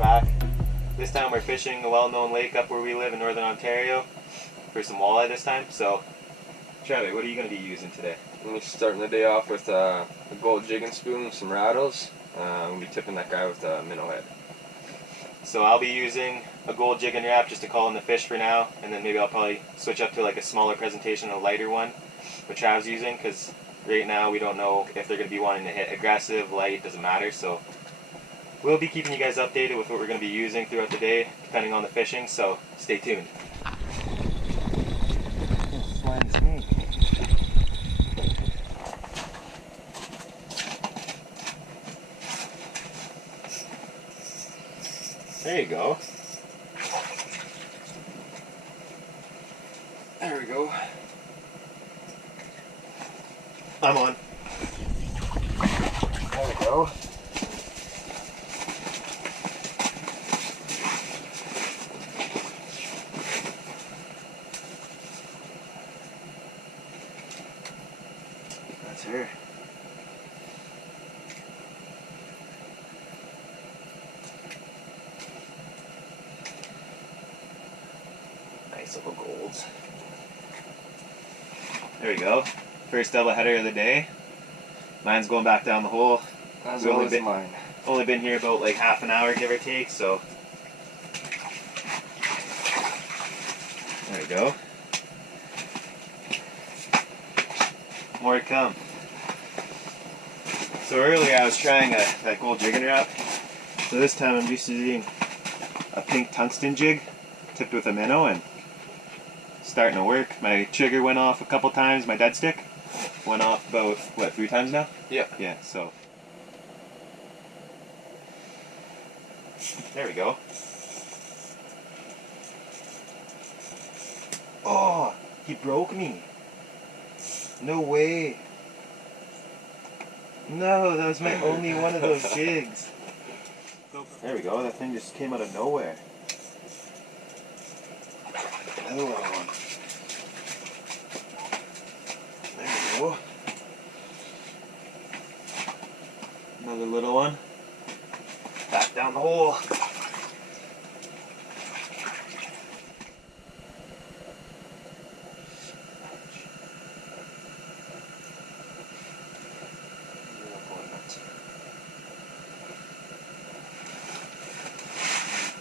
back. This time we're fishing a well-known lake up where we live in northern Ontario for some walleye this time. So, Travis, what are you going to be using today? We're starting the day off with a gold jigging spoon with some rattles. We'll be tipping that guy with a minnow head. So I'll be using a gold jig and wrap just to call in the fish for now, and then maybe I'll probably switch up to like a smaller presentation, a lighter one, which I was using, because right now we don't know if they're going to be wanting to hit aggressive, light, doesn't matter. So we'll be keeping you guys updated with what we're going to be using throughout the day, depending on the fishing, so stay tuned. Flying snake. There you go. There we go. I'm on. There we go. That's her. Nice little golds. There we go. First double header of the day. Mine's going back down the hole. As We've always mine. only been here about like half an hour, give or take, so. There we go. More to come. So earlier I was trying that gold jig and wrap. So this time I'm just using a pink tungsten jig tipped with a minnow, and starting to work. My trigger went off a couple times, my dead stick went off about, what, 3 times now? Yeah. Yeah, so. There we go. Oh, he broke me. No way. No, that was my only one of those jigs. There we go, that thing just came out of nowhere. Another little one. There we go. Another little one. Back down the hole.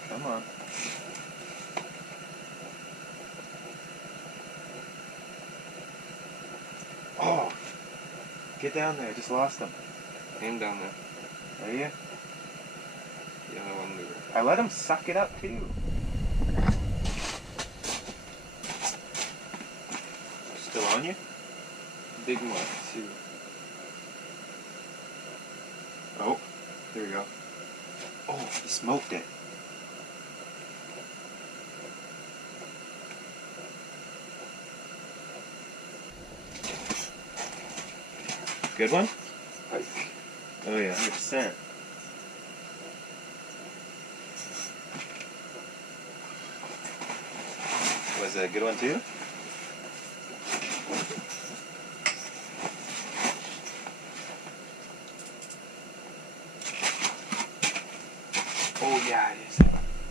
Come on. Oh! Get down there, I just lost him. Aim down there. Are you? The other one lure. I let him suck it up too. Still on you? Big one, too. Oh, there we go. Oh, he smoked it. Good one? Pike. Oh yeah, 100%. Was it a good one too? Oh yeah, it is.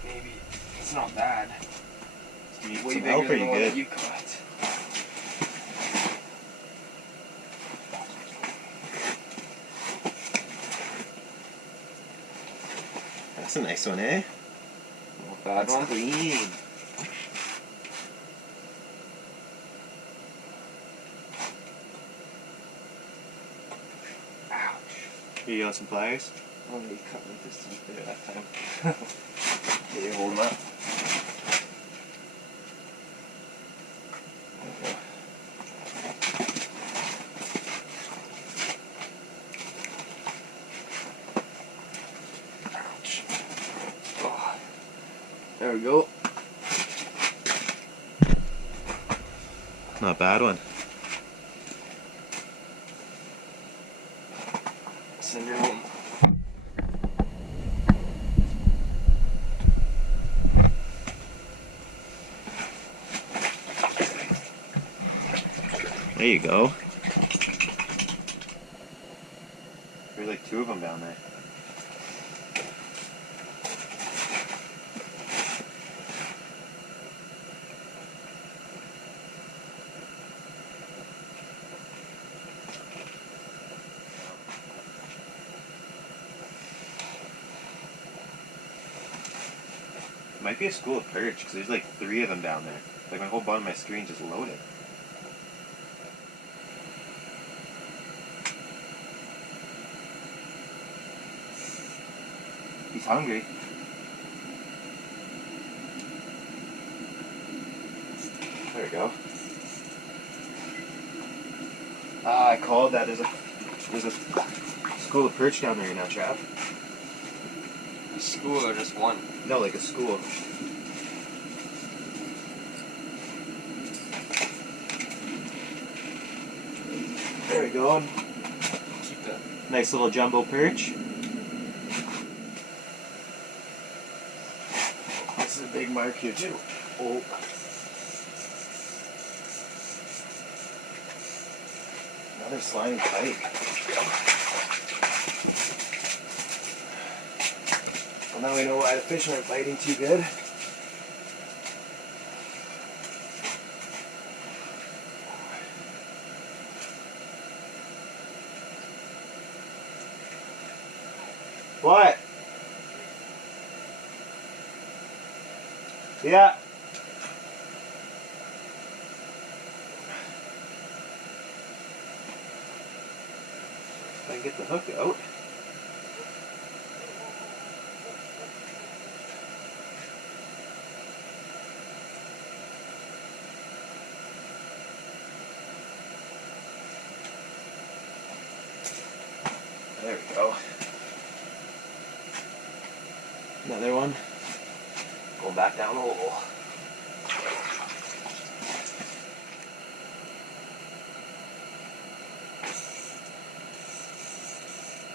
Maybe. It's not bad. You need Way some bigger help, or than you the one good? that you caught. That's a nice one, eh? Not bad That's one. clean. Ouch. Here you got some pliers? Oh, you cut my distance there that time. Yeah, you hold that. Ouch. Oh. There we go. Not a bad one. Send her home. There you go. There's like 2 of them down there. It might be a school of perch because there's like 3 of them down there. Like my whole bottom of my screen just loaded. He's hungry. There we go. I called that. There's a school of perch down there now, Trav. A school or just one? No, like a school. There we go. Keep that. Nice little jumbo perch. This is a big mark here too. Oh. Another slimy pike. Well, now we know why the fish aren't biting too good. What? Yeah. If I can get the hook out. There we go. Another one. Going back down the hole.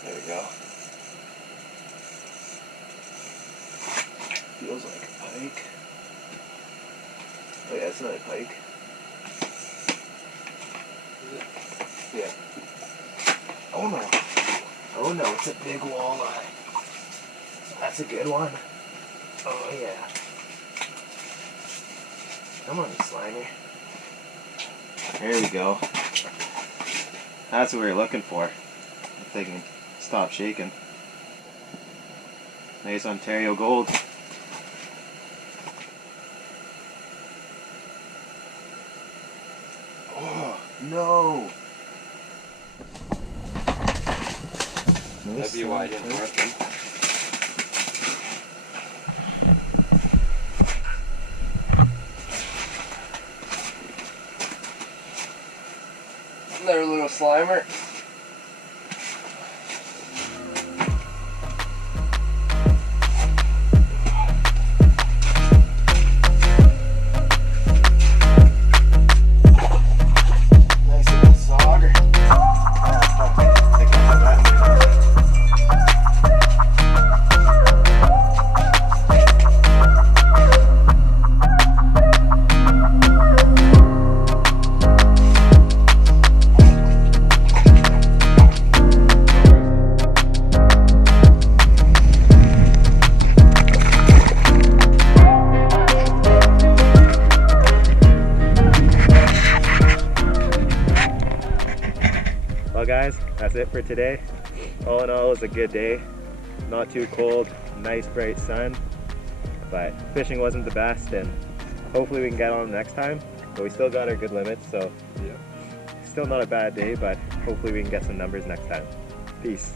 There we go. Feels like a pike. Oh yeah, it's not a pike. Yeah. Oh no. Oh no, it's a big walleye. That's a good one. Oh yeah. Come on, you Slimer. There we go. That's what we were looking for. If they can stop shaking. Nice Ontario gold. Oh no! That'd be why I didn't work them. Another little Slimer. Nice little sauger. I can't have that in there. Well guys, that's it for today. All in all, it was a good day. Not too cold, nice bright sun, but fishing wasn't the best, and hopefully we can get on next time. But we still got our good limits, so Yeah. still not a bad day, but hopefully we can get some numbers next time. Peace.